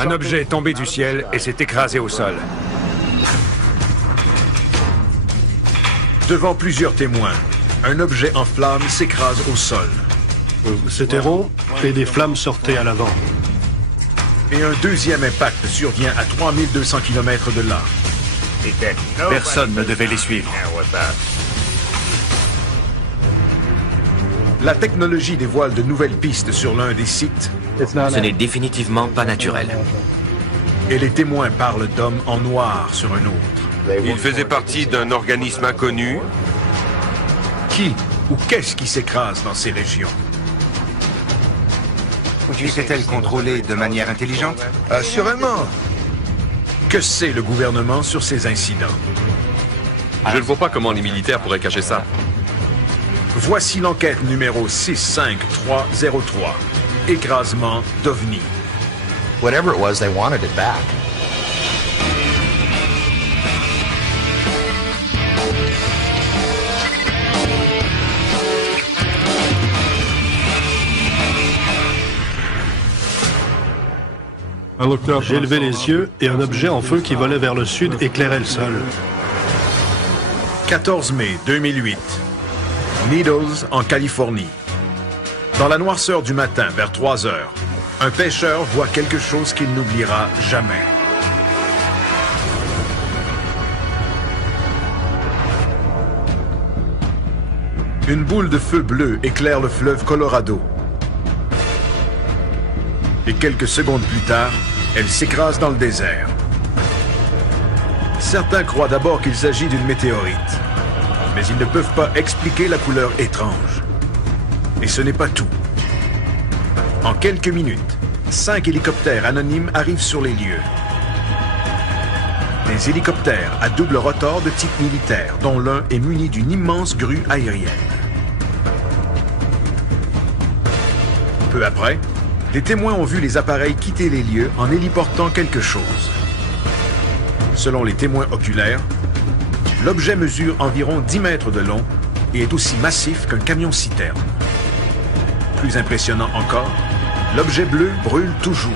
Un objet est tombé du ciel et s'est écrasé au sol. Devant plusieurs témoins, un objet en flammes s'écrase au sol. C'était rond et des flammes sortaient à l'avant. Et un deuxième impact survient à 3200 km de là. Personne ne devait les suivre. La technologie dévoile de nouvelles pistes sur l'un des sites. Ce n'est définitivement pas naturel. Et les témoins parlent d'hommes en noir sur un autre. Il faisait partie d'un organisme inconnu. Qui ou qu'est-ce qui s'écrase dans ces régions? Était-elle contrôlée de manière intelligente? Assurément. Que sait le gouvernement sur ces incidents? Je ne vois pas comment les militaires pourraient cacher ça. Voici l'enquête numéro 65303. Écrasement d'OVNI. Whatever it was, they wanted it back. J'ai levé les yeux et un objet en feu qui volait vers le sud éclairait le sol. 14 mai 2008. Needles, en Californie. Dans la noirceur du matin, vers 3 heures, un pêcheur voit quelque chose qu'il n'oubliera jamais. Une boule de feu bleu éclaire le fleuve Colorado. Et quelques secondes plus tard, elle s'écrase dans le désert. Certains croient d'abord qu'il s'agit d'une météorite, mais ils ne peuvent pas expliquer la couleur étrange. Et ce n'est pas tout. En quelques minutes, 5 hélicoptères anonymes arrivent sur les lieux. Des hélicoptères à double rotor de type militaire, dont l'un est muni d'une immense grue aérienne. Peu après, des témoins ont vu les appareils quitter les lieux en héliportant quelque chose. Selon les témoins oculaires, l'objet mesure environ 10 mètres de long et est aussi massif qu'un camion-citerne. Plus impressionnant encore, l'objet bleu brûle toujours.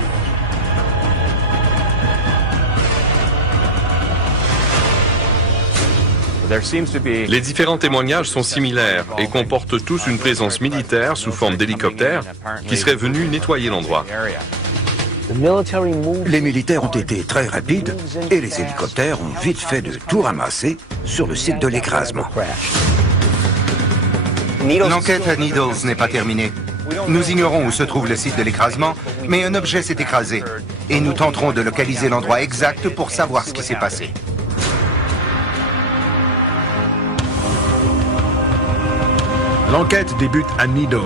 Les différents témoignages sont similaires et comportent tous une présence militaire sous forme d'hélicoptère qui serait venue nettoyer l'endroit. Les militaires ont été très rapides et les hélicoptères ont vite fait de tout ramasser sur le site de l'écrasement. L'enquête à Needles n'est pas terminée. Nous ignorons où se trouve le site de l'écrasement, mais un objet s'est écrasé. Et nous tenterons de localiser l'endroit exact pour savoir ce qui s'est passé. L'enquête débute à Needles,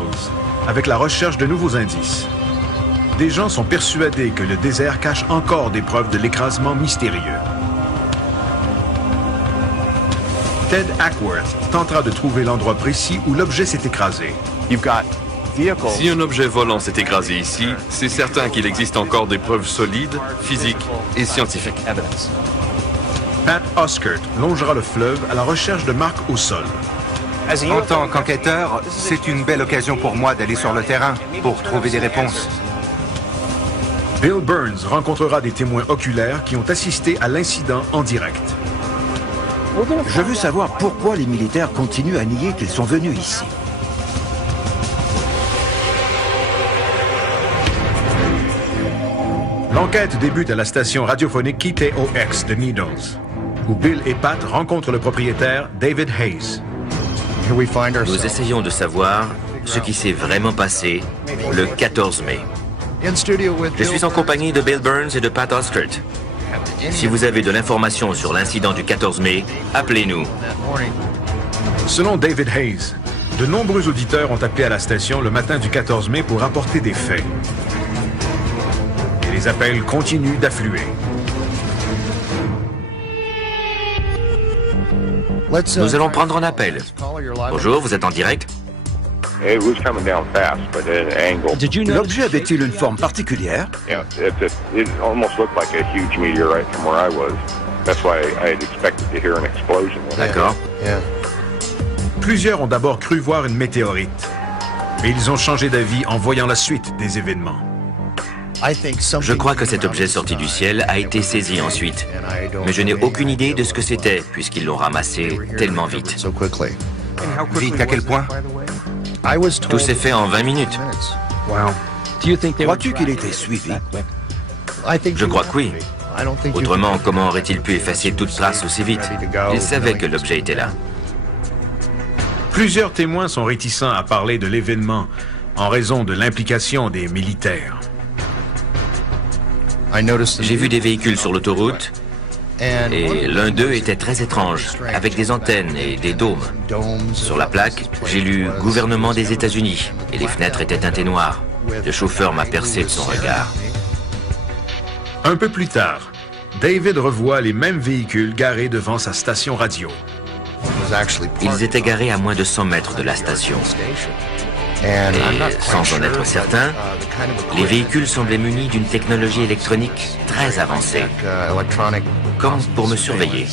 avec la recherche de nouveaux indices. Des gens sont persuadés que le désert cache encore des preuves de l'écrasement mystérieux. Ted Ackworth tentera de trouver l'endroit précis où l'objet s'est écrasé. Si un objet volant s'est écrasé ici, c'est certain qu'il existe encore des preuves solides, physiques et scientifiques. Pat Oskert longera le fleuve à la recherche de marques au sol. En tant qu'enquêteur, c'est une belle occasion pour moi d'aller sur le terrain pour trouver des réponses. Bill Burns rencontrera des témoins oculaires qui ont assisté à l'incident en direct. Je veux savoir pourquoi les militaires continuent à nier qu'ils sont venus ici. L'enquête débute à la station radiophonique KTOX de Needles, où Bill et Pat rencontrent le propriétaire David Hayes. Nous essayons de savoir ce qui s'est vraiment passé le 14 mai. Je suis en compagnie de Bill Burns et de Pat Oskert. Si vous avez de l'information sur l'incident du 14 mai, appelez-nous. Selon David Hayes, de nombreux auditeurs ont appelé à la station le matin du 14 mai pour rapporter des faits. Et les appels continuent d'affluer. Nous allons prendre un appel. Bonjour, vous êtes en direct? L'objet avait-il une forme particulière? D'accord. Plusieurs ont d'abord cru voir une météorite, mais ils ont changé d'avis en voyant la suite des événements. Je crois que cet objet sorti du ciel a été saisi ensuite, mais je n'ai aucune idée de ce que c'était, puisqu'ils l'ont ramassé tellement vite. Vite à quel point? Tout s'est fait en 20 minutes. Crois-tu qu'il était suivi? Je crois que oui. Autrement, comment aurait-il pu effacer toute trace aussi vite? Il savait que l'objet était là. Plusieurs témoins sont réticents à parler de l'événement en raison de l'implication des militaires. J'ai vu des véhicules sur l'autoroute et l'un d'eux était très étrange, avec des antennes et des dômes. Sur la plaque, j'ai lu « Gouvernement des États-Unis » et les fenêtres étaient teintées noires. Le chauffeur m'a percé de son regard. Un peu plus tard, David revoit les mêmes véhicules garés devant sa station radio. Ils étaient garés à moins de 100 mètres de la station. Et sans en être certain, les véhicules semblaient munis d'une technologie électronique très avancée, comme pour me surveiller.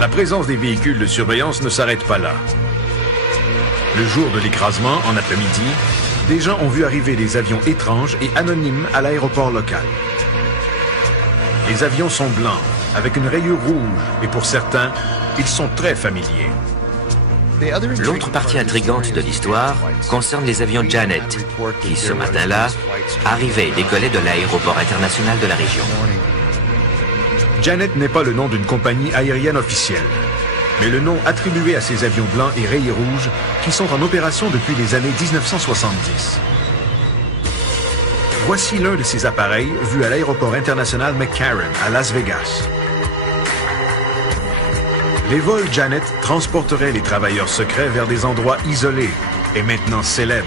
La présence des véhicules de surveillance ne s'arrête pas là. Le jour de l'écrasement, en après-midi, des gens ont vu arriver des avions étranges et anonymes à l'aéroport local. Les avions sont blancs, avec une rayure rouge, et pour certains, ils sont très familiers. L'autre partie intrigante de l'histoire concerne les avions Janet, qui ce matin-là arrivaient et décollaient de l'aéroport international de la région. Janet n'est pas le nom d'une compagnie aérienne officielle, mais le nom attribué à ces avions blancs et rayés rouges qui sont en opération depuis les années 1970. Voici l'un de ces appareils vus à l'aéroport international McCarran à Las Vegas. Les vols Janet transporteraient les travailleurs secrets vers des endroits isolés et maintenant célèbres,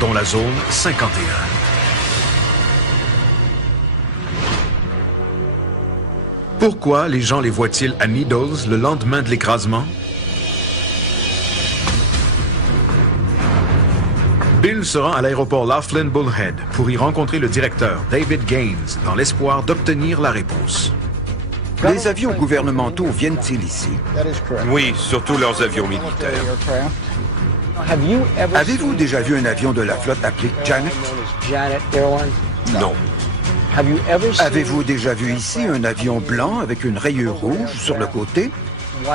dont la zone 51. Pourquoi les gens les voient-ils à Needles le lendemain de l'écrasement? Bill se rend à l'aéroport Laughlin Bullhead pour y rencontrer le directeur, David Gaines, dans l'espoir d'obtenir la réponse. Les avions gouvernementaux viennent-ils ici? Oui, surtout leurs avions militaires. Avez-vous déjà vu un avion de la flotte appelé Janet? Non. Avez-vous déjà vu ici un avion blanc avec une rayure rouge sur le côté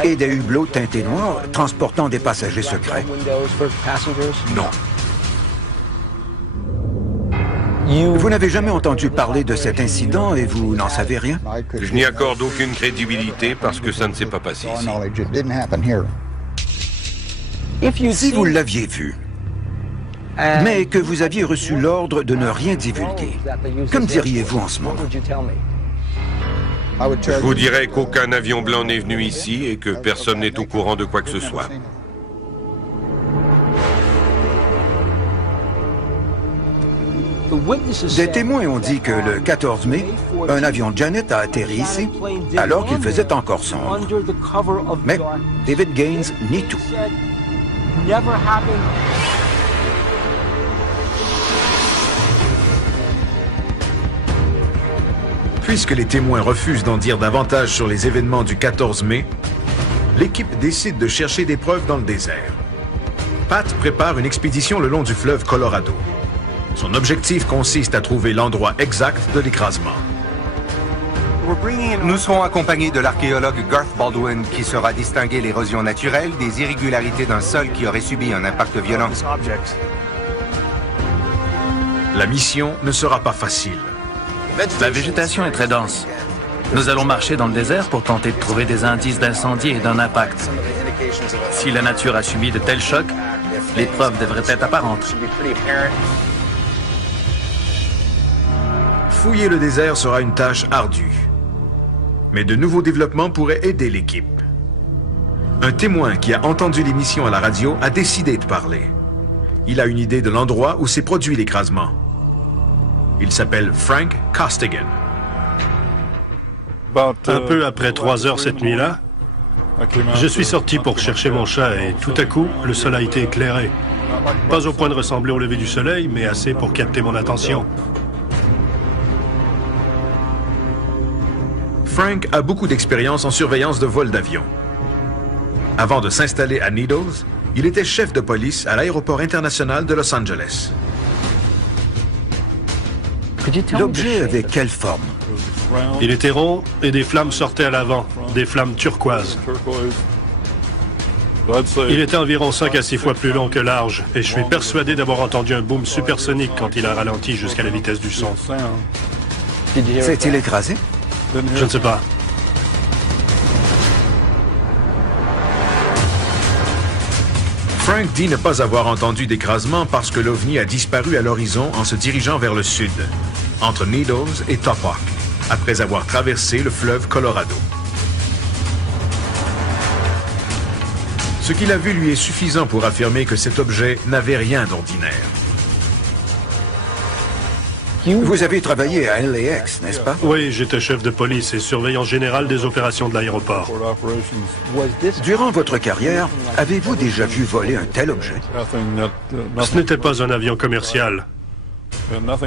et des hublots teintés noirs transportant des passagers secrets? Non. Vous n'avez jamais entendu parler de cet incident et vous n'en savez rien? Je n'y accorde aucune crédibilité parce que ça ne s'est pas passé ici. Si vous l'aviez vu, mais que vous aviez reçu l'ordre de ne rien divulguer, que me diriez-vous en ce moment? Je vous dirais qu'aucun avion blanc n'est venu ici et que personne n'est au courant de quoi que ce soit. Des témoins ont dit que le 14 mai, un avion Janet a atterri ici alors qu'il faisait encore sombre. Mais David Gaines nie tout. Puisque les témoins refusent d'en dire davantage sur les événements du 14 mai, l'équipe décide de chercher des preuves dans le désert. Pat prépare une expédition le long du fleuve Colorado. Son objectif consiste à trouver l'endroit exact de l'écrasement. Nous serons accompagnés de l'archéologue Garth Baldwin qui saura distinguer l'érosion naturelle des irrégularités d'un sol qui aurait subi un impact violent. La mission ne sera pas facile. La végétation est très dense. Nous allons marcher dans le désert pour tenter de trouver des indices d'incendie et d'un impact. Si la nature a subi de tels chocs, les preuves devraient être apparentes. Fouiller le désert sera une tâche ardue. Mais de nouveaux développements pourraient aider l'équipe. Un témoin qui a entendu l'émission à la radio a décidé de parler. Il a une idée de l'endroit où s'est produit l'écrasement. Il s'appelle Frank Costigan. Un peu après 3 heures cette nuit-là, je suis sorti pour chercher mon chat et tout à coup, le sol a été éclairé. Pas au point de ressembler au lever du soleil, mais assez pour capter mon attention. Frank a beaucoup d'expérience en surveillance de vol d'avion. Avant de s'installer à Needles, Il était chef de police à l'aéroport international de Los Angeles. L'objet avait quelle forme? Il était rond et des flammes sortaient à l'avant, des flammes turquoises. Il était environ 5 à 6 fois plus long que large et je suis persuadé d'avoir entendu un boom supersonique quand il a ralenti jusqu'à la vitesse du son. S'est-il écrasé? Je ne sais pas. Frank dit ne pas avoir entendu d'écrasement parce que l'OVNI a disparu à l'horizon en se dirigeant vers le sud, entre Needles et Topok, après avoir traversé le fleuve Colorado. Ce qu'il a vu lui est suffisant pour affirmer que cet objet n'avait rien d'ordinaire. Vous avez travaillé à LAX, n'est-ce pas? Oui, j'étais chef de police et surveillant général des opérations de l'aéroport. Durant votre carrière, avez-vous déjà vu voler un tel objet? Ce n'était pas un avion commercial,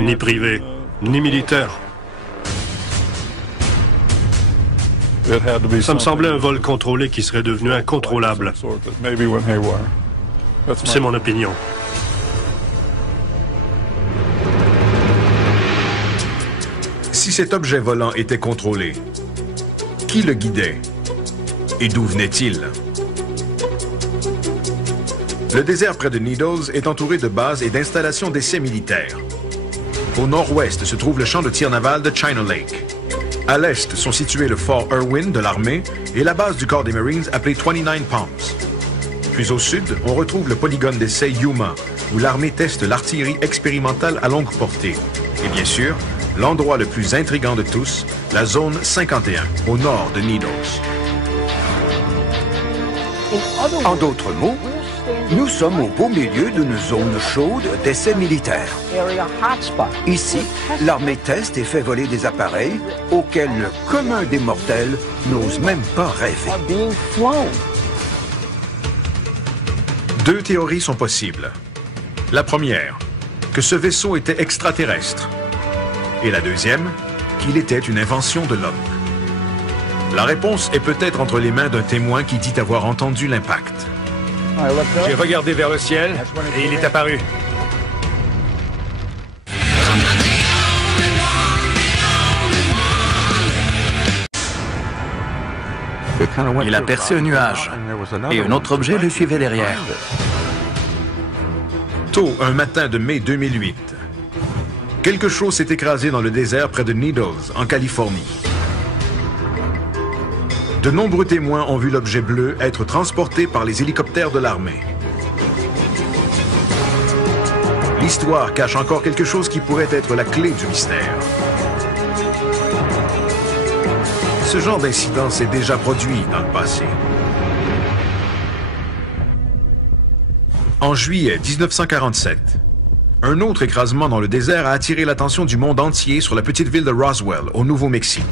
ni privé, ni militaire. Ça me semblait un vol contrôlé qui serait devenu incontrôlable. C'est mon opinion. Si cet objet volant était contrôlé, qui le guidait et d'où venait-il? Le désert près de Needles est entouré de bases et d'installations d'essais militaires. Au nord-ouest se trouve le champ de tir naval de China Lake. À l'est sont situés le fort Irwin de l'armée et la base du corps des Marines appelée 29 Palms. Plus au sud, on retrouve le polygone d'essai Yuma, où l'armée teste l'artillerie expérimentale à longue portée. Et bien sûr, l'endroit le plus intrigant de tous, la zone 51, au nord de Needles. En d'autres mots, nous sommes au beau milieu d'une zone chaude d'essais militaires. Ici, l'armée teste et fait voler des appareils auxquels le commun des mortels n'ose même pas rêver. Deux théories sont possibles. La première, que ce vaisseau était extraterrestre. Et la deuxième, qu'il était une invention de l'homme. La réponse est peut-être entre les mains d'un témoin qui dit avoir entendu l'impact. J'ai regardé vers le ciel et il est apparu. Il aperçut un nuage et un autre objet le suivait derrière. Tôt un matin de mai 2008, quelque chose s'est écrasé dans le désert près de Needles, en Californie. De nombreux témoins ont vu l'objet bleu être transporté par les hélicoptères de l'armée. L'histoire cache encore quelque chose qui pourrait être la clé du mystère. Ce genre d'incident s'est déjà produit dans le passé. En juillet 1947, un autre écrasement dans le désert a attiré l'attention du monde entier sur la petite ville de Roswell, au Nouveau-Mexique.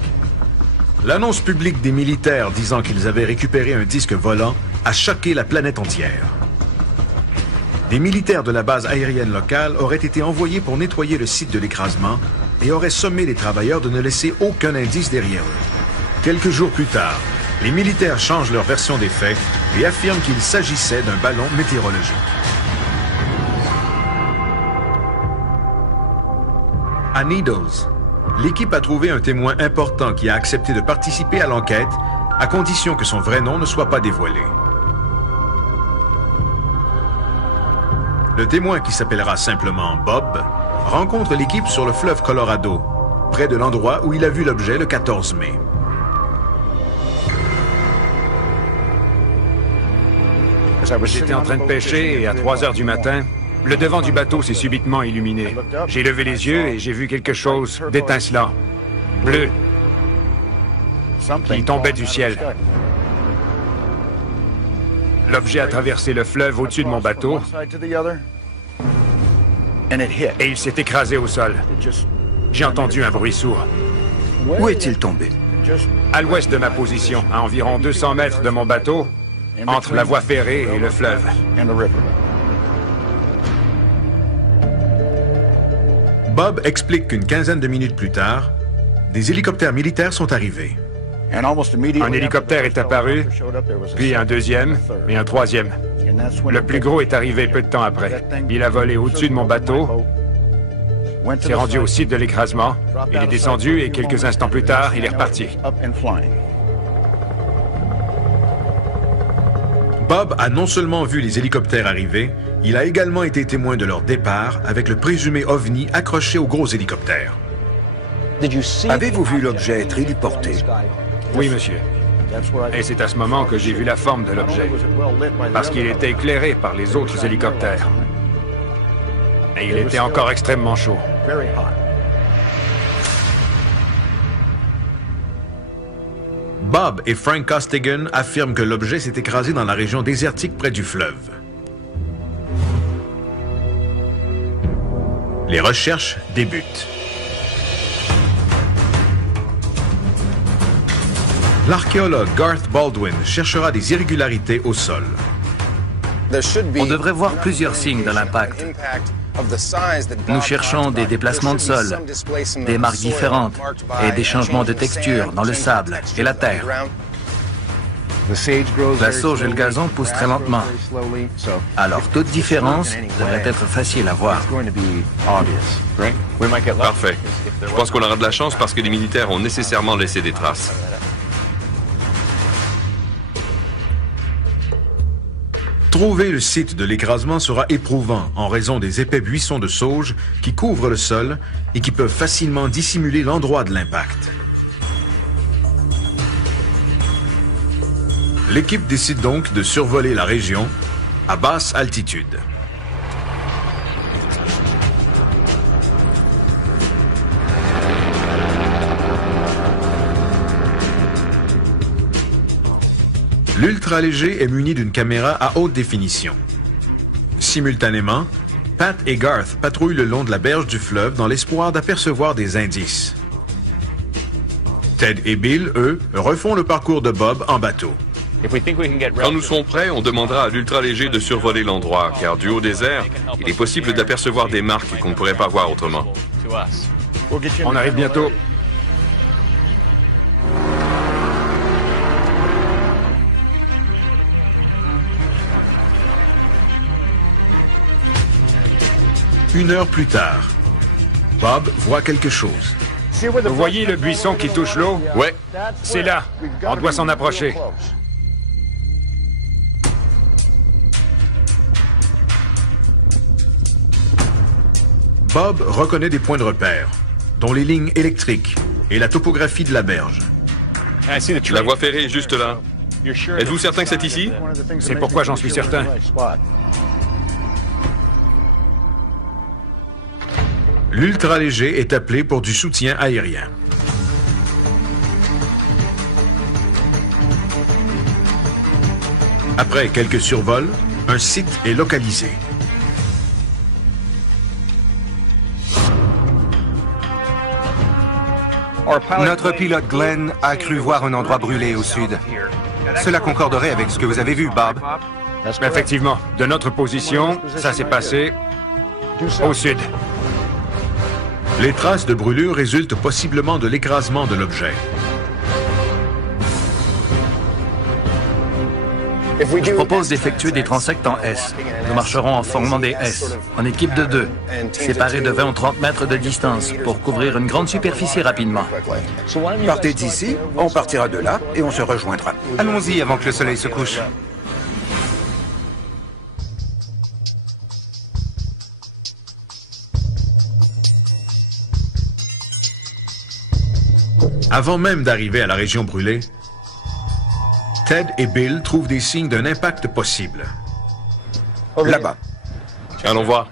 L'annonce publique des militaires disant qu'ils avaient récupéré un disque volant a choqué la planète entière. Des militaires de la base aérienne locale auraient été envoyés pour nettoyer le site de l'écrasement et auraient sommé les travailleurs de ne laisser aucun indice derrière eux. Quelques jours plus tard, les militaires changent leur version des faits et affirment qu'il s'agissait d'un ballon météorologique. À Needles, l'équipe a trouvé un témoin important qui a accepté de participer à l'enquête, à condition que son vrai nom ne soit pas dévoilé. Le témoin, qui s'appellera simplement Bob, rencontre l'équipe sur le fleuve Colorado, près de l'endroit où il a vu l'objet le 14 mai. J'étais en train de pêcher et à 3 heures du matin, le devant du bateau s'est subitement illuminé. J'ai levé les yeux et j'ai vu quelque chose d'étincelant, bleu, qui tombait du ciel. L'objet a traversé le fleuve au-dessus de mon bateau et il s'est écrasé au sol. J'ai entendu un bruit sourd. Où est-il tombé? À l'ouest de ma position, à environ 200 mètres de mon bateau, entre la voie ferrée et le fleuve. Bob explique qu'une quinzaine de minutes plus tard, des hélicoptères militaires sont arrivés. Un hélicoptère est apparu, puis un deuxième et un troisième. Le plus gros est arrivé peu de temps après. Il a volé au-dessus de mon bateau, s'est rendu au site de l'écrasement, il est descendu et quelques instants plus tard, il est reparti. Bob a non seulement vu les hélicoptères arriver, il a également été témoin de leur départ avec le présumé OVNI accroché au gros hélicoptère. Avez-vous vu l'objet être héliporté? Oui, monsieur. Et c'est à ce moment que j'ai vu la forme de l'objet, parce qu'il était éclairé par les autres hélicoptères. Et il était encore extrêmement chaud. Bob et Frank Costigan affirment que l'objet s'est écrasé dans la région désertique près du fleuve. Les recherches débutent. L'archéologue Garth Baldwin cherchera des irrégularités au sol. On devrait voir plusieurs signes de l'impact. Nous cherchons des déplacements de sol, des marques différentes et des changements de texture dans le sable et la terre. La sauge et le gazon poussent très lentement. Alors toute différence devrait être facile à voir. Parfait. Je pense qu'on aura de la chance parce que les militaires ont nécessairement laissé des traces. Trouver le site de l'écrasement sera éprouvant en raison des épais buissons de sauge qui couvrent le sol et qui peuvent facilement dissimuler l'endroit de l'impact. L'équipe décide donc de survoler la région à basse altitude. L'ultra-léger est muni d'une caméra à haute définition. Simultanément, Pat et Garth patrouillent le long de la berge du fleuve dans l'espoir d'apercevoir des indices. Ted et Bill, eux, refont le parcours de Bob en bateau. Quand nous serons prêts, on demandera à l'ultra-léger de survoler l'endroit, car du haut des airs, il est possible d'apercevoir des marques qu'on ne pourrait pas voir autrement. On arrive bientôt. Une heure plus tard, Bob voit quelque chose. Vous voyez le buisson qui touche l'eau? Ouais. C'est là. On doit s'en approcher. Bob reconnaît des points de repère, dont les lignes électriques et la topographie de la berge. La voie ferrée est juste là. Êtes-vous certain que c'est ici? C'est pourquoi j'en suis certain. L'ultra-léger est appelé pour du soutien aérien. Après quelques survols, un site est localisé. Notre pilote Glenn a cru voir un endroit brûlé au sud. Cela concorderait avec ce que vous avez vu, Bob. Effectivement, de notre position, ça s'est passé au sud. Les traces de brûlure résultent possiblement de l'écrasement de l'objet. Je propose d'effectuer des transects en S. Nous marcherons en formant des S, en équipe de 2, séparés de 20 ou 30 mètres de distance, pour couvrir une grande superficie rapidement. Partez d'ici, on partira de là et on se rejoindra. Allons-y avant que le soleil se couche. Avant même d'arriver à la région brûlée, Ted et Bill trouvent des signes d'un impact possible. Là-bas. Allons voir.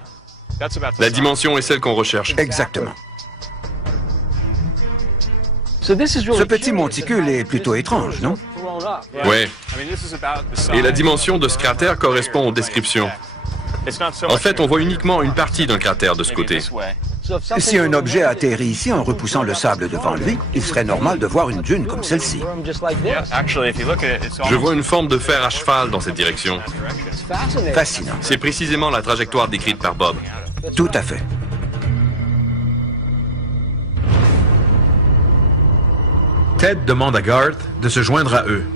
La dimension est celle qu'on recherche. Exactement. Ce petit monticule est plutôt étrange, non? Ouais. Et la dimension de ce cratère correspond aux descriptions. En fait, on voit uniquement une partie d'un cratère de ce côté. Si un objet atterrit ici en repoussant le sable devant lui, il serait normal de voir une dune comme celle-ci. Je vois une forme de fer à cheval dans cette direction. Fascinant. C'est précisément la trajectoire décrite par Bob. Tout à fait. Ted demande à Garth de se joindre à eux.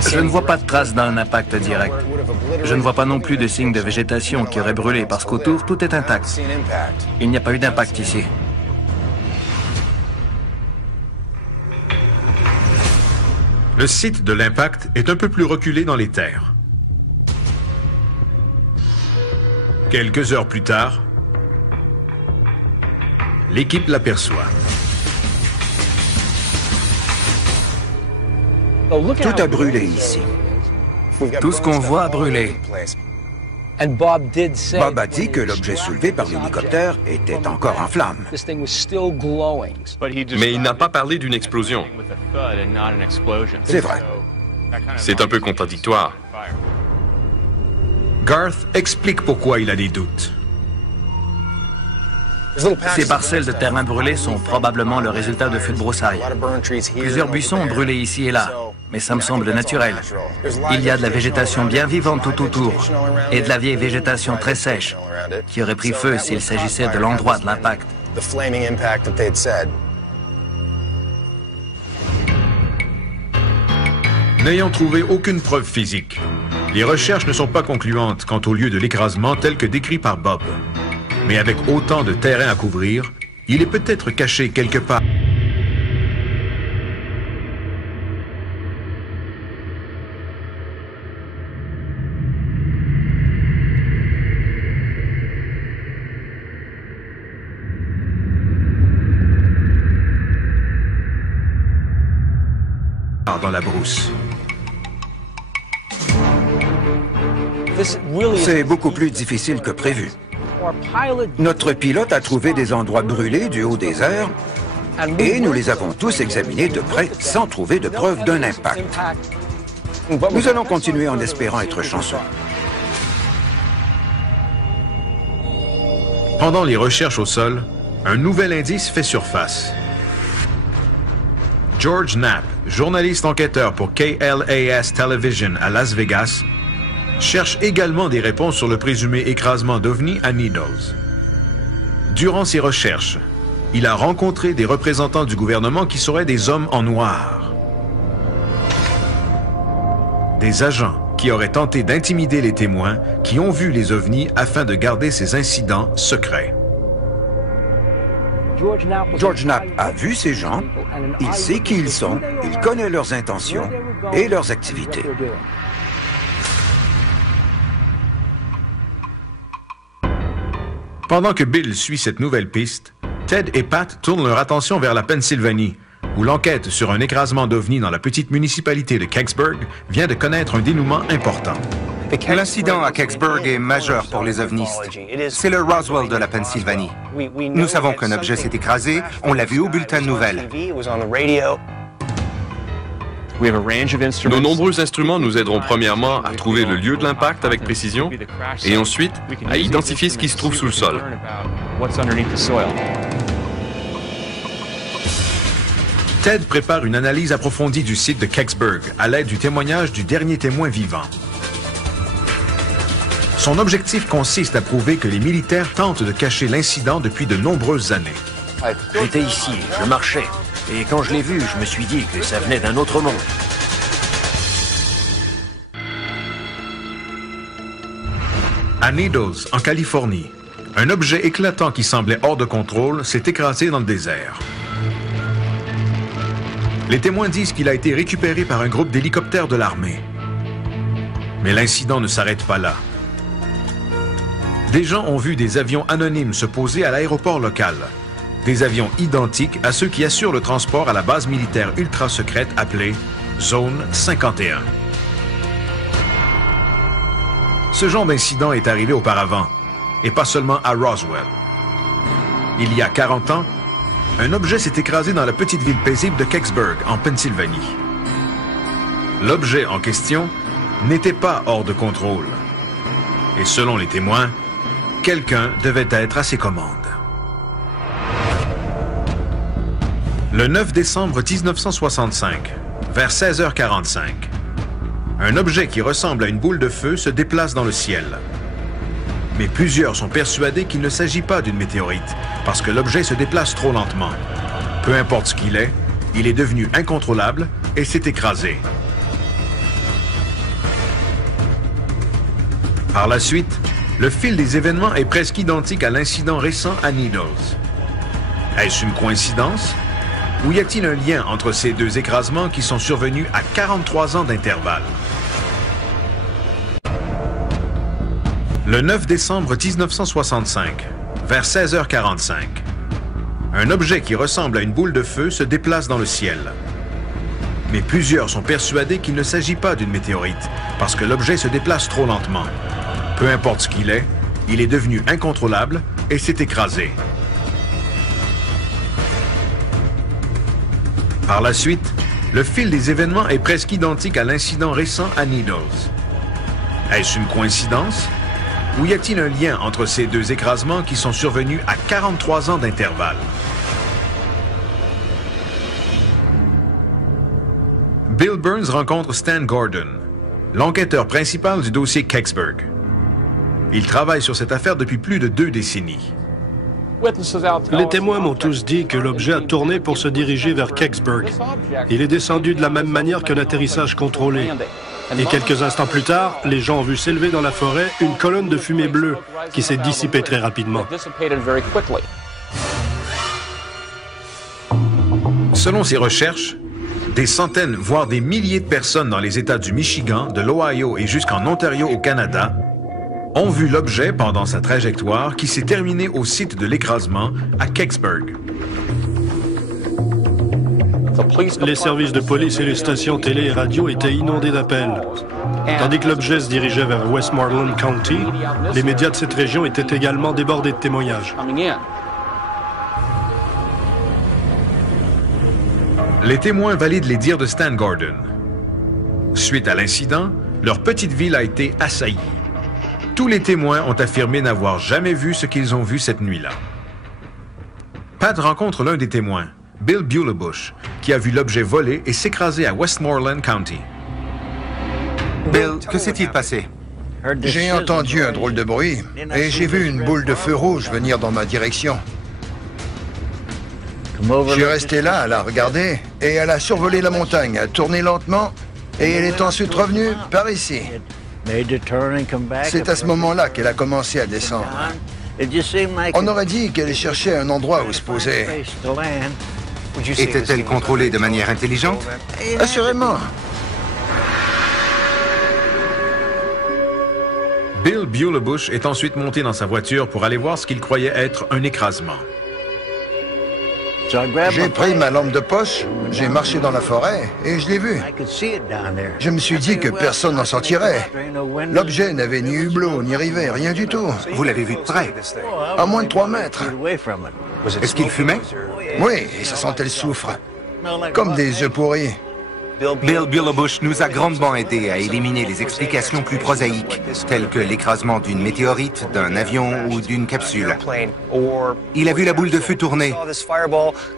Je ne vois pas de traces d'un impact direct. Je ne vois pas non plus de signes de végétation qui aurait brûlé parce qu'autour, tout est intact. Il n'y a pas eu d'impact ici. Le site de l'impact est un peu plus reculé dans les terres. Quelques heures plus tard, l'équipe l'aperçoit. Tout a brûlé ici. Tout ce qu'on voit a brûlé. Bob a dit que l'objet soulevé par l'hélicoptère était encore en flammes. Mais il n'a pas parlé d'une explosion. C'est vrai. C'est un peu contradictoire. Garth explique pourquoi il a des doutes. Ces parcelles de terrain brûlées sont probablement le résultat de feux de broussailles. Plusieurs buissons ont brûlé ici et là, mais ça me semble naturel. Il y a de la végétation bien vivante tout autour, et de la vieille végétation très sèche, qui aurait pris feu s'il s'agissait de l'endroit de l'impact. N'ayant trouvé aucune preuve physique, les recherches ne sont pas concluantes quant au lieu de l'écrasement tel que décrit par Bob. Mais avec autant de terrain à couvrir, il est peut-être caché quelque part. Dans la brousse. C'est beaucoup plus difficile que prévu. Notre pilote a trouvé des endroits brûlés du haut des airs et nous les avons tous examinés de près sans trouver de preuve d'un impact. Nous allons continuer en espérant être chanceux. Pendant les recherches au sol, un nouvel indice fait surface. George Knapp, journaliste enquêteur pour KLAS Television à Las Vegas, cherche également des réponses sur le présumé écrasement d'OVNI à Needles. Durant ses recherches, il a rencontré des représentants du gouvernement qui seraient des hommes en noir. Des agents qui auraient tenté d'intimider les témoins qui ont vu les OVNI afin de garder ces incidents secrets. George Knapp a vu ces gens, il sait qui ils sont, il connaît leurs intentions et leurs activités. Pendant que Bill suit cette nouvelle piste, Ted et Pat tournent leur attention vers la Pennsylvanie, où l'enquête sur un écrasement d'OVNI dans la petite municipalité de Kecksburg vient de connaître un dénouement important. L'incident à Kecksburg est majeur pour les ovnistes. C'est le Roswell de la Pennsylvanie. Nous savons qu'un objet s'est écrasé, on l'a vu au bulletin de nouvelles. Nos nombreux instruments nous aideront premièrement à trouver le lieu de l'impact avec précision et ensuite à identifier ce qui se trouve sous le sol. Ted prépare une analyse approfondie du site de Kecksburg à l'aide du témoignage du dernier témoin vivant. Son objectif consiste à prouver que les militaires tentent de cacher l'incident depuis de nombreuses années. J'étais ici, je marchais. Et quand je l'ai vu, je me suis dit que ça venait d'un autre monde. À Needles, en Californie, un objet éclatant qui semblait hors de contrôle s'est écrasé dans le désert. Les témoins disent qu'il a été récupéré par un groupe d'hélicoptères de l'armée. Mais l'incident ne s'arrête pas là. Des gens ont vu des avions anonymes se poser à l'aéroport local. Des avions identiques à ceux qui assurent le transport à la base militaire ultra secrète appelée Zone 51. Ce genre d'incident est arrivé auparavant, et pas seulement à Roswell. Il y a 40 ans, un objet s'est écrasé dans la petite ville paisible de Kecksburg, en Pennsylvanie. L'objet en question n'était pas hors de contrôle. Et selon les témoins, quelqu'un devait être à ses commandes. Le 9 décembre 1965, vers 16h45, un objet qui ressemble à une boule de feu se déplace dans le ciel. Mais plusieurs sont persuadés qu'il ne s'agit pas d'une météorite, parce que l'objet se déplace trop lentement. Peu importe ce qu'il est devenu incontrôlable et s'est écrasé. Par la suite, le fil des événements est presque identique à l'incident récent à Needles. Est-ce une coïncidence? Ou y a-t-il un lien entre ces deux écrasements qui sont survenus à 43 ans d'intervalle? Le 9 décembre 1965, vers 16h45, un objet qui ressemble à une boule de feu se déplace dans le ciel. Mais plusieurs sont persuadés qu'il ne s'agit pas d'une météorite, parce que l'objet se déplace trop lentement. Peu importe ce qu'il est, il est devenu incontrôlable et s'est écrasé. Par la suite, le fil des événements est presque identique à l'incident récent à Needles. Est-ce une coïncidence? Ou y a-t-il un lien entre ces deux écrasements qui sont survenus à 43 ans d'intervalle? Bill Burns rencontre Stan Gordon, l'enquêteur principal du dossier Kecksburg. Il travaille sur cette affaire depuis plus de 2 décennies. Les témoins m'ont tous dit que l'objet a tourné pour se diriger vers Kecksburg. Il est descendu de la même manière qu'un atterrissage contrôlé. Et quelques instants plus tard, les gens ont vu s'élever dans la forêt une colonne de fumée bleue qui s'est dissipée très rapidement. Selon ses recherches, des centaines, voire des milliers de personnes dans les États du Michigan, de l'Ohio et jusqu'en Ontario au Canada ont vu l'objet pendant sa trajectoire qui s'est terminée au site de l'écrasement à Kecksburg. Les services de police et les stations télé et radio étaient inondés d'appels. Tandis que l'objet se dirigeait vers Westmoreland County, les médias de cette région étaient également débordés de témoignages. Les témoins valident les dires de Stan Gordon. Suite à l'incident, leur petite ville a été assaillie. Tous les témoins ont affirmé n'avoir jamais vu ce qu'ils ont vu cette nuit-là. Pat rencontre l'un des témoins, Bill Bulebush, qui a vu l'objet voler et s'écraser à Westmoreland County. Bill, que s'est-il passé? J'ai entendu un drôle de bruit et j'ai vu une boule de feu rouge venir dans ma direction. Je suis resté là à la regarder et elle a survolé la montagne, a tourné lentement et elle est ensuite revenue par ici. C'est à ce moment-là qu'elle a commencé à descendre. On aurait dit qu'elle cherchait un endroit où se poser. Était-elle contrôlée de manière intelligente? Assurément. Bill Bulebush est ensuite monté dans sa voiture pour aller voir ce qu'il croyait être un écrasement. J'ai pris ma lampe de poche, j'ai marché dans la forêt et je l'ai vu. Je me suis dit que personne n'en sortirait. L'objet n'avait ni hublot, ni rivet, rien du tout. Vous l'avez vu de près? À moins de 3 mètres. Est-ce qu'il fumait? Oui, et ça sentait le soufre. Comme des œufs pourris. Bill Bulebush nous a grandement aidé à éliminer les explications plus prosaïques, telles que l'écrasement d'une météorite, d'un avion ou d'une capsule. Il a vu la boule de feu tourner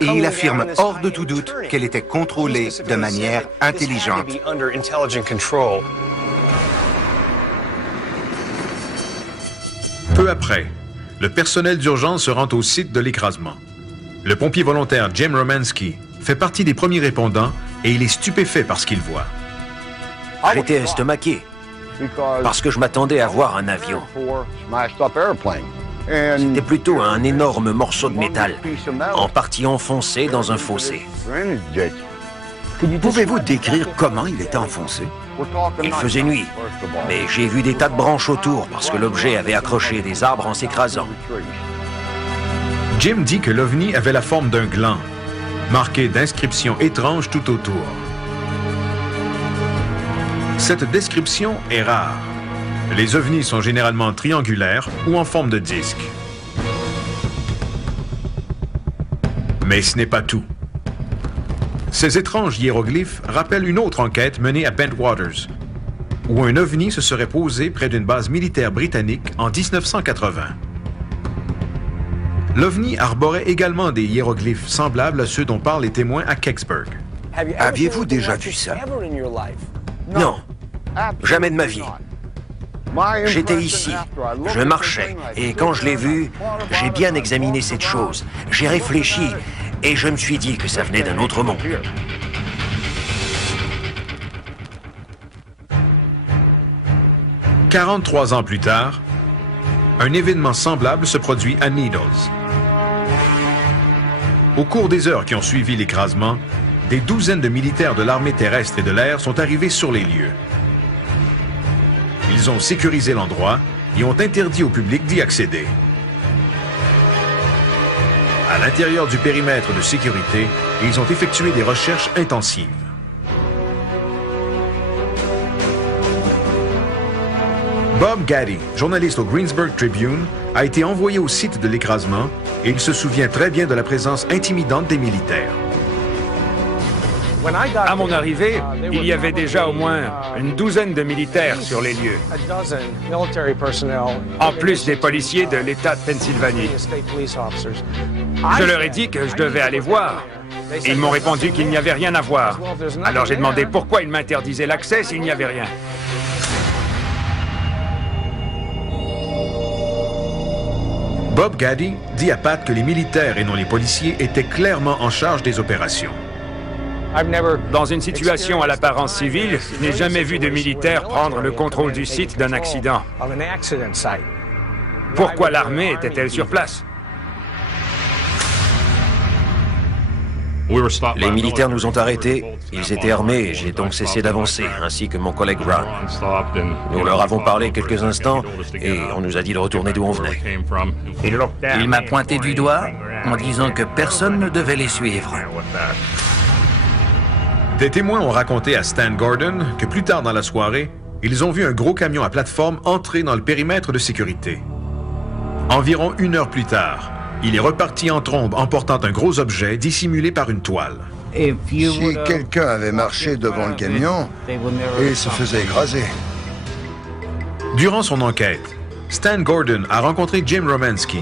et il affirme hors de tout doute qu'elle était contrôlée de manière intelligente. Peu après, le personnel d'urgence se rend au site de l'écrasement. Le pompier volontaire Jim Romanski fait partie des premiers répondants et il est stupéfait par ce qu'il voit. J'étais estomaqué, parce que je m'attendais à voir un avion. C'était plutôt un énorme morceau de métal, en partie enfoncé dans un fossé. Pouvez-vous décrire comment il était enfoncé? Il faisait nuit, mais j'ai vu des tas de branches autour parce que l'objet avait accroché des arbres en s'écrasant. Jim dit que l'OVNI avait la forme d'un gland, marqué d'inscriptions étranges tout autour. Cette description est rare. Les ovnis sont généralement triangulaires ou en forme de disque. Mais ce n'est pas tout. Ces étranges hiéroglyphes rappellent une autre enquête menée à Bentwaters, où un ovni se serait posé près d'une base militaire britannique en 1980. L'OVNI arborait également des hiéroglyphes semblables à ceux dont parlent les témoins à Kecksburg. Aviez-vous déjà vu ça? Non, jamais de ma vie. J'étais ici, je marchais, et quand je l'ai vu, j'ai bien examiné cette chose. J'ai réfléchi, et je me suis dit que ça venait d'un autre monde. 43 ans plus tard, un événement semblable se produit à Needles. Au cours des heures qui ont suivi l'écrasement, des douzaines de militaires de l'armée terrestre et de l'air sont arrivés sur les lieux. Ils ont sécurisé l'endroit et ont interdit au public d'y accéder. À l'intérieur du périmètre de sécurité, ils ont effectué des recherches intensives. Bob Gaddy, journaliste au Greensburg Tribune, a été envoyé au site de l'écrasement et il se souvient très bien de la présence intimidante des militaires. À mon arrivée, il y avait déjà au moins une douzaine de militaires sur les lieux, en plus des policiers de l'État de Pennsylvanie. Je leur ai dit que je devais aller voir. Et ils m'ont répondu qu'il n'y avait rien à voir. Alors j'ai demandé pourquoi ils m'interdisaient l'accès s'il n'y avait rien. Bob Gaddy dit à Pat que les militaires et non les policiers étaient clairement en charge des opérations. Dans une situation à l'apparence civile, je n'ai jamais vu de militaires prendre le contrôle du site d'un accident. Pourquoi l'armée était-elle sur place? Les militaires nous ont arrêtés, ils étaient armés et j'ai donc cessé d'avancer, ainsi que mon collègue Ron. Nous leur avons parlé quelques instants et on nous a dit de retourner d'où on venait. Il m'a pointé du doigt en disant que personne ne devait les suivre. Des témoins ont raconté à Stan Gordon que plus tard dans la soirée, ils ont vu un gros camion à plateforme entrer dans le périmètre de sécurité. Environ 1 heure plus tard, il est reparti en trombe emportant un gros objet dissimulé par une toile. Si quelqu'un avait marché devant le camion, il se faisait écraser. Durant son enquête, Stan Gordon a rencontré Jim Romanski,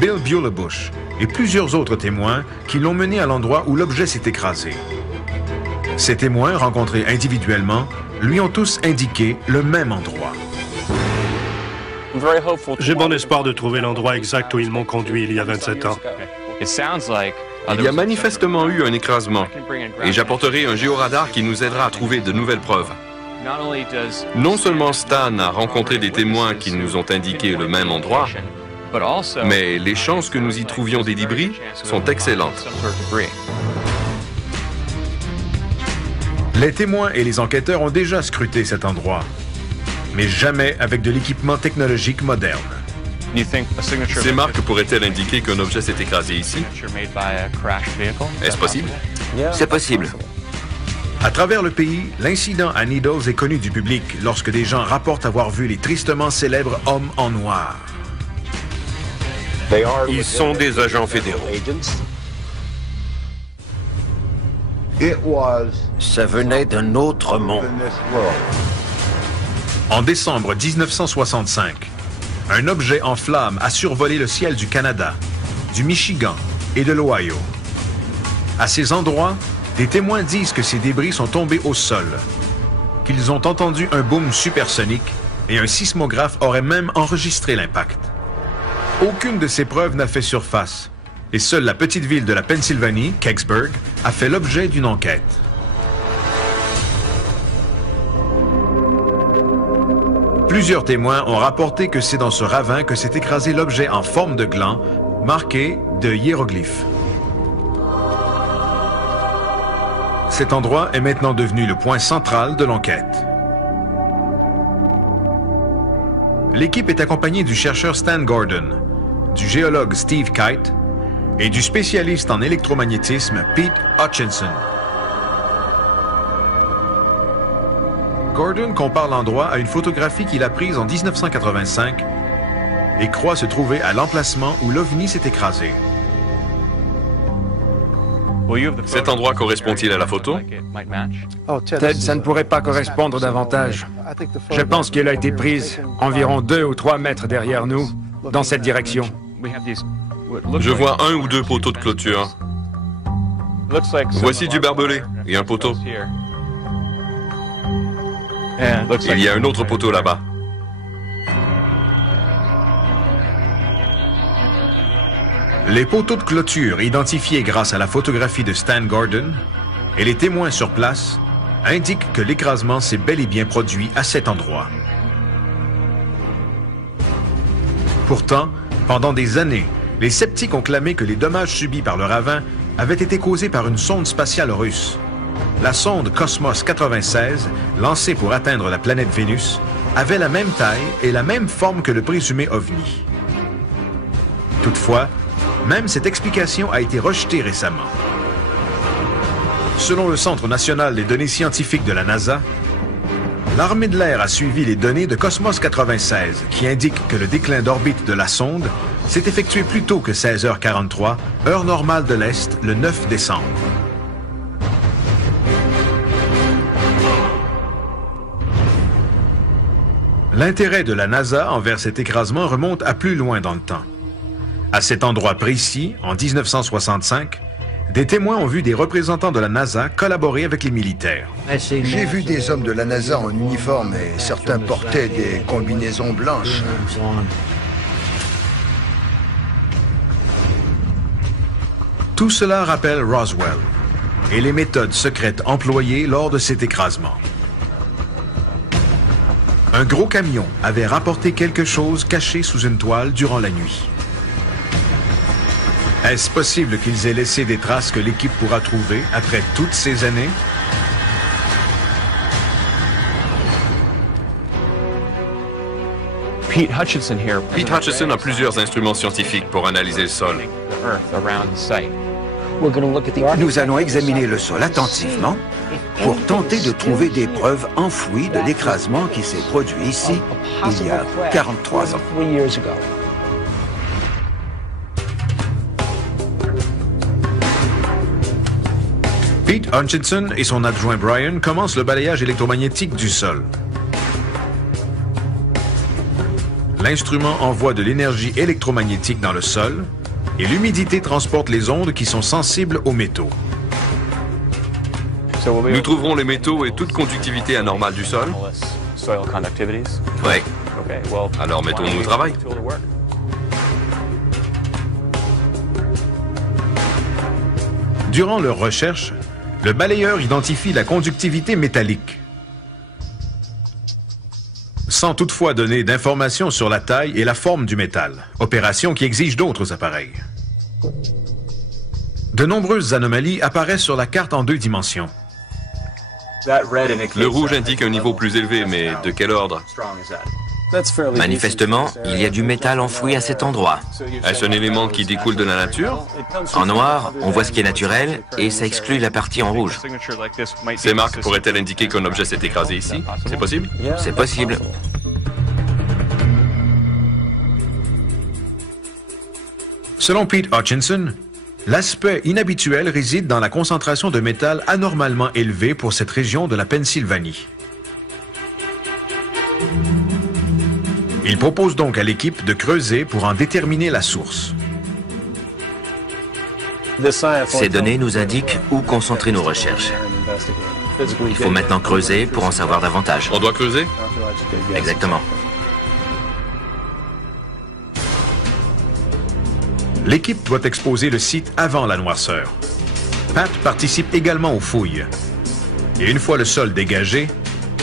Bill Bulebush et plusieurs autres témoins qui l'ont mené à l'endroit où l'objet s'est écrasé. Ces témoins, rencontrés individuellement, lui ont tous indiqué le même endroit. J'ai bon espoir de trouver l'endroit exact où ils m'ont conduit il y a 27 ans. Il y a manifestement eu un écrasement et j'apporterai un géoradar qui nous aidera à trouver de nouvelles preuves. Non seulement Stan a rencontré des témoins qui nous ont indiqué le même endroit, mais les chances que nous y trouvions des débris sont excellentes. Les témoins et les enquêteurs ont déjà scruté cet endroit, mais jamais avec de l'équipement technologique moderne. Ces marques pourraient-elles indiquer qu'un objet s'est écrasé ici? Est-ce possible? C'est possible. À travers le pays, l'incident à Needles est connu du public lorsque des gens rapportent avoir vu les tristement célèbres hommes en noir. Ils sont des agents fédéraux. Ça venait d'un autre monde. En décembre 1965, un objet en flammes a survolé le ciel du Canada, du Michigan et de l'Ohio. À ces endroits, des témoins disent que ces débris sont tombés au sol, qu'ils ont entendu un boom supersonique et un sismographe aurait même enregistré l'impact. Aucune de ces preuves n'a fait surface, et seule la petite ville de la Pennsylvanie, Kecksburg, a fait l'objet d'une enquête. Plusieurs témoins ont rapporté que c'est dans ce ravin que s'est écrasé l'objet en forme de gland, marqué de hiéroglyphes. Cet endroit est maintenant devenu le point central de l'enquête. L'équipe est accompagnée du chercheur Stan Gordon, du géologue Steve Kite et du spécialiste en électromagnétisme Pete Hutchinson. Gordon compare l'endroit à une photographie qu'il a prise en 1985 et croit se trouver à l'emplacement où l'OVNI s'est écrasé. Cet endroit correspond-il à la photo? Ted, ça ne pourrait pas correspondre davantage. Je pense qu'elle a été prise environ 2 ou 3 mètres derrière nous, dans cette direction. Je vois 1 ou 2 poteaux de clôture. Voici du barbelé et un poteau. Il y a un autre poteau là-bas. Les poteaux de clôture identifiés grâce à la photographie de Stan Gordon et les témoins sur place indiquent que l'écrasement s'est bel et bien produit à cet endroit. Pourtant, pendant des années, les sceptiques ont clamé que les dommages subis par le ravin avaient été causés par une sonde spatiale russe. La sonde Cosmos 96, lancée pour atteindre la planète Vénus, avait la même taille et la même forme que le présumé OVNI. Toutefois, même cette explication a été rejetée récemment. Selon le Centre national des données scientifiques de la NASA, l'armée de l'air a suivi les données de Cosmos 96 qui indiquent que le déclin d'orbite de la sonde s'est effectué plus tôt que 16h43, heure normale de l'Est, le 9 décembre. L'intérêt de la NASA envers cet écrasement remonte à plus loin dans le temps. À cet endroit précis, en 1965, des témoins ont vu des représentants de la NASA collaborer avec les militaires. J'ai vu des hommes de la NASA en uniforme et certains portaient des combinaisons blanches. Tout cela rappelle Roswell et les méthodes secrètes employées lors de cet écrasement. Un gros camion avait rapporté quelque chose caché sous une toile durant la nuit. Est-ce possible qu'ils aient laissé des traces que l'équipe pourra trouver après toutes ces années? Pete Hutchison a plusieurs instruments scientifiques pour analyser le sol. Nous allons examiner le sol attentivement pour tenter de trouver des preuves enfouies de l'écrasement qui s'est produit ici il y a 43 ans. Pete Hutchison et son adjoint Brian commencent le balayage électromagnétique du sol. L'instrument envoie de l'énergie électromagnétique dans le sol et l'humidité transporte les ondes qui sont sensibles aux métaux. Nous trouverons les métaux et toute conductivité anormale du sol? Oui. Alors mettons-nous au travail. Durant leur recherche, le balayeur identifie la conductivité métallique, sans toutefois donner d'informations sur la taille et la forme du métal, opération qui exige d'autres appareils. De nombreuses anomalies apparaissent sur la carte en 2 dimensions. Le rouge indique un niveau plus élevé, mais de quel ordre? Manifestement, il y a du métal enfoui à cet endroit. Est-ce un élément qui découle de la nature? En noir, on voit ce qui est naturel et ça exclut la partie en rouge. Ces marques pourraient-elles indiquer qu'un objet s'est écrasé ici? C'est possible? C'est possible. Selon Pete Hutchison, l'aspect inhabituel réside dans la concentration de métal anormalement élevée pour cette région de la Pennsylvanie. Il propose donc à l'équipe de creuser pour en déterminer la source. Ces données nous indiquent où concentrer nos recherches. Il faut maintenant creuser pour en savoir davantage. On doit creuser? Exactement. L'équipe doit exposer le site avant la noirceur. Pat participe également aux fouilles. Et une fois le sol dégagé,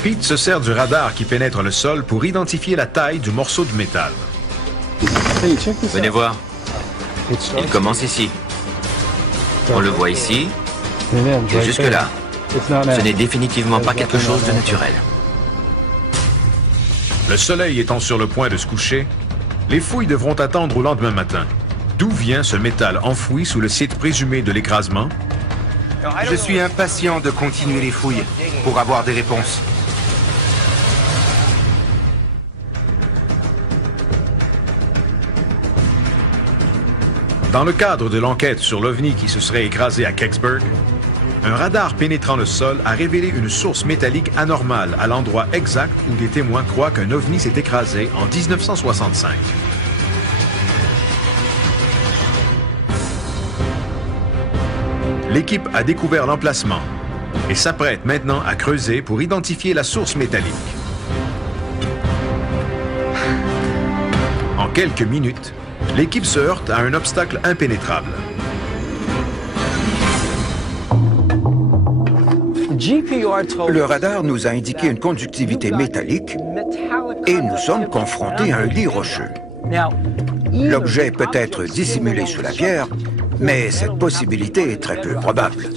Pete se sert du radar qui pénètre le sol pour identifier la taille du morceau de métal. Venez voir. Il commence ici. On le voit ici et jusque-là. Ce n'est définitivement pas quelque chose de naturel. Le soleil étant sur le point de se coucher, les fouilles devront attendre au lendemain matin. D'où vient ce métal enfoui sous le site présumé de l'écrasement? Je suis impatient de continuer les fouilles pour avoir des réponses. Dans le cadre de l'enquête sur l'OVNI qui se serait écrasé à Kecksburg, un radar pénétrant le sol a révélé une source métallique anormale à l'endroit exact où des témoins croient qu'un OVNI s'est écrasé en 1965. L'équipe a découvert l'emplacement et s'apprête maintenant à creuser pour identifier la source métallique. En quelques minutes, l'équipe se heurte à un obstacle impénétrable. Le radar nous a indiqué une conductivité métallique et nous sommes confrontés à un lit rocheux. L'objet peut être dissimulé sous la pierre, mais cette possibilité est très peu probable.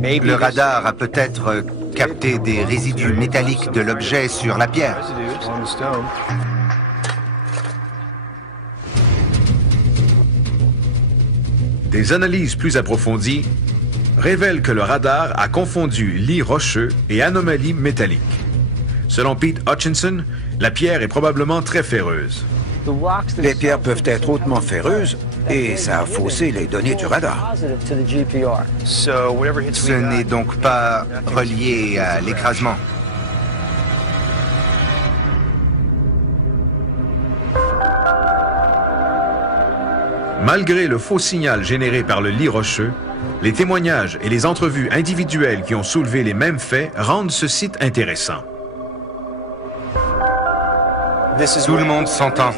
Le radar a peut-être capté des résidus métalliques de l'objet sur la pierre. Des analyses plus approfondies révèlent que le radar a confondu lit rocheux et anomalies métalliques. Selon Pete Hutchinson, la pierre est probablement très ferreuse. Les pierres peuvent être hautement ferreuses et ça a faussé les données du radar. Ce n'est donc pas relié à l'écrasement. Malgré le faux signal généré par le lit rocheux, les témoignages et les entrevues individuelles qui ont soulevé les mêmes faits rendent ce site intéressant. Tout le monde s'entend.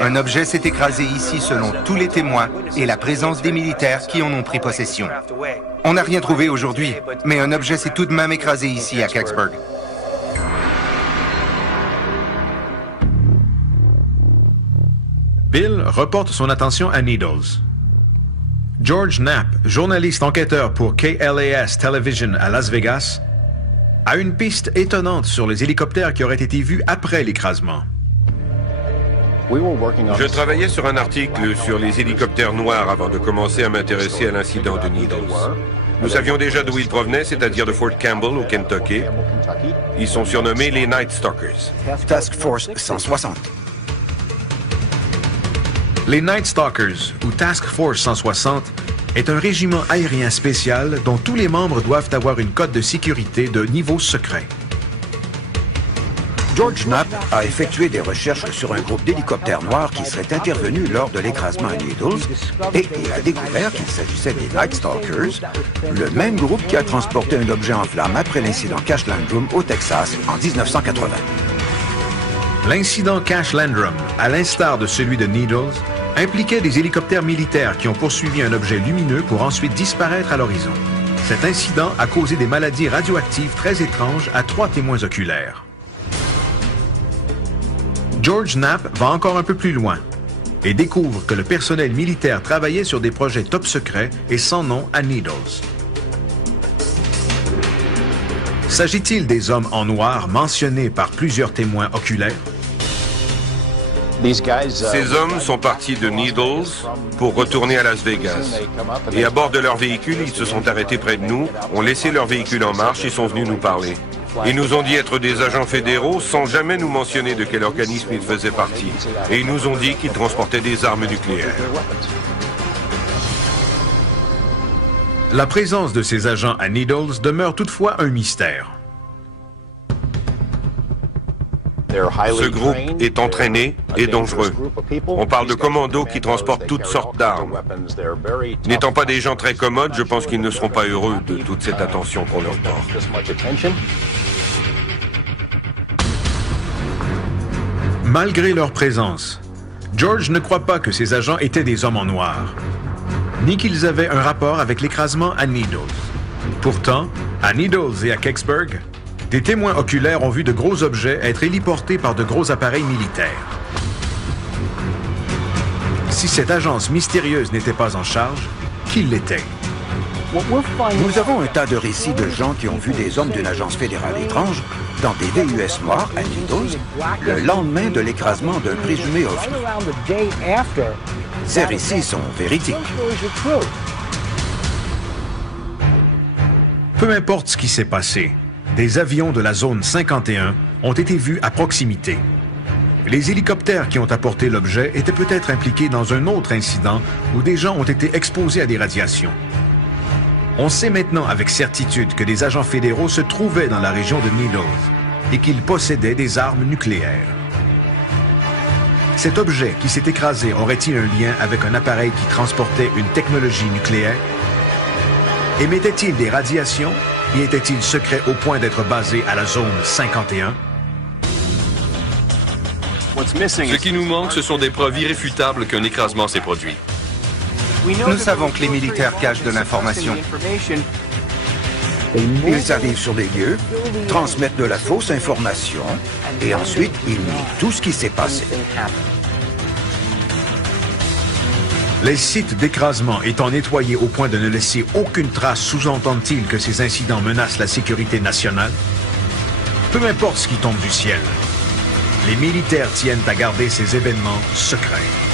Un objet s'est écrasé ici selon tous les témoins et la présence des militaires qui en ont pris possession. On n'a rien trouvé aujourd'hui, mais un objet s'est tout de même écrasé ici à Kecksburg. Bill reporte son attention à Needles. George Knapp, journaliste enquêteur pour KLAS Television à Las Vegas, a une piste étonnante sur les hélicoptères qui auraient été vus après l'écrasement. Je travaillais sur un article sur les hélicoptères noirs avant de commencer à m'intéresser à l'incident de Needles. Nous savions déjà d'où ils provenaient, c'est-à-dire de Fort Campbell au Kentucky. Ils sont surnommés les Night Stalkers. Task Force 160. Les Night Stalkers, ou Task Force 160, est un régiment aérien spécial dont tous les membres doivent avoir une cote de sécurité de niveau secret. George Knapp a effectué des recherches sur un groupe d'hélicoptères noirs qui serait intervenu lors de l'écrasement à Needles et il a découvert qu'il s'agissait des Night Stalkers, le même groupe qui a transporté un objet en flammes après l'incident Cash Landrum au Texas en 1980. L'incident Cash Landrum, à l'instar de celui de Needles, impliquait des hélicoptères militaires qui ont poursuivi un objet lumineux pour ensuite disparaître à l'horizon. Cet incident a causé des maladies radioactives très étranges à 3 témoins oculaires. George Knapp va encore un peu plus loin et découvre que le personnel militaire travaillait sur des projets top secrets et sans nom à Needles. S'agit-il des hommes en noir mentionnés par plusieurs témoins oculaires? Ces hommes sont partis de Needles pour retourner à Las Vegas. Et à bord de leur véhicule, ils se sont arrêtés près de nous, ont laissé leur véhicule en marche et sont venus nous parler. Ils nous ont dit être des agents fédéraux sans jamais nous mentionner de quel organisme ils faisaient partie. Et ils nous ont dit qu'ils transportaient des armes nucléaires. La présence de ces agents à Needles demeure toutefois un mystère. Ce groupe est entraîné et dangereux. On parle de commandos qui transportent toutes sortes d'armes. N'étant pas des gens très commodes, je pense qu'ils ne seront pas heureux de toute cette attention qu'on leur porte. Malgré leur présence, George ne croit pas que ces agents étaient des hommes en noir, ni qu'ils avaient un rapport avec l'écrasement à Needles. Pourtant, à Needles et à Kecksburg, des témoins oculaires ont vu de gros objets être héliportés par de gros appareils militaires. Si cette agence mystérieuse n'était pas en charge, qui l'était? Nous avons un tas de récits de gens qui ont vu des hommes d'une agence fédérale étrange dans des VUS noirs à Needles le lendemain de l'écrasement d'un présumé ovni. Ces récits sont véridiques. Peu importe ce qui s'est passé, des avions de la zone 51 ont été vus à proximité. Les hélicoptères qui ont apporté l'objet étaient peut-être impliqués dans un autre incident où des gens ont été exposés à des radiations. On sait maintenant avec certitude que des agents fédéraux se trouvaient dans la région de Needles et qu'ils possédaient des armes nucléaires. Cet objet qui s'est écrasé aurait-il un lien avec un appareil qui transportait une technologie nucléaire? Émettait-il des radiations et était-il secret au point d'être basé à la zone 51? Ce qui nous manque, ce sont des preuves irréfutables qu'un écrasement s'est produit. Nous savons que les militaires cachent de l'information. Ils arrivent sur les lieux, transmettent de la fausse information, et ensuite ils nient tout ce qui s'est passé. Les sites d'écrasement étant nettoyés au point de ne laisser aucune trace, sous-entendent-ils que ces incidents menacent la sécurité nationale? Peu importe ce qui tombe du ciel, les militaires tiennent à garder ces événements secrets.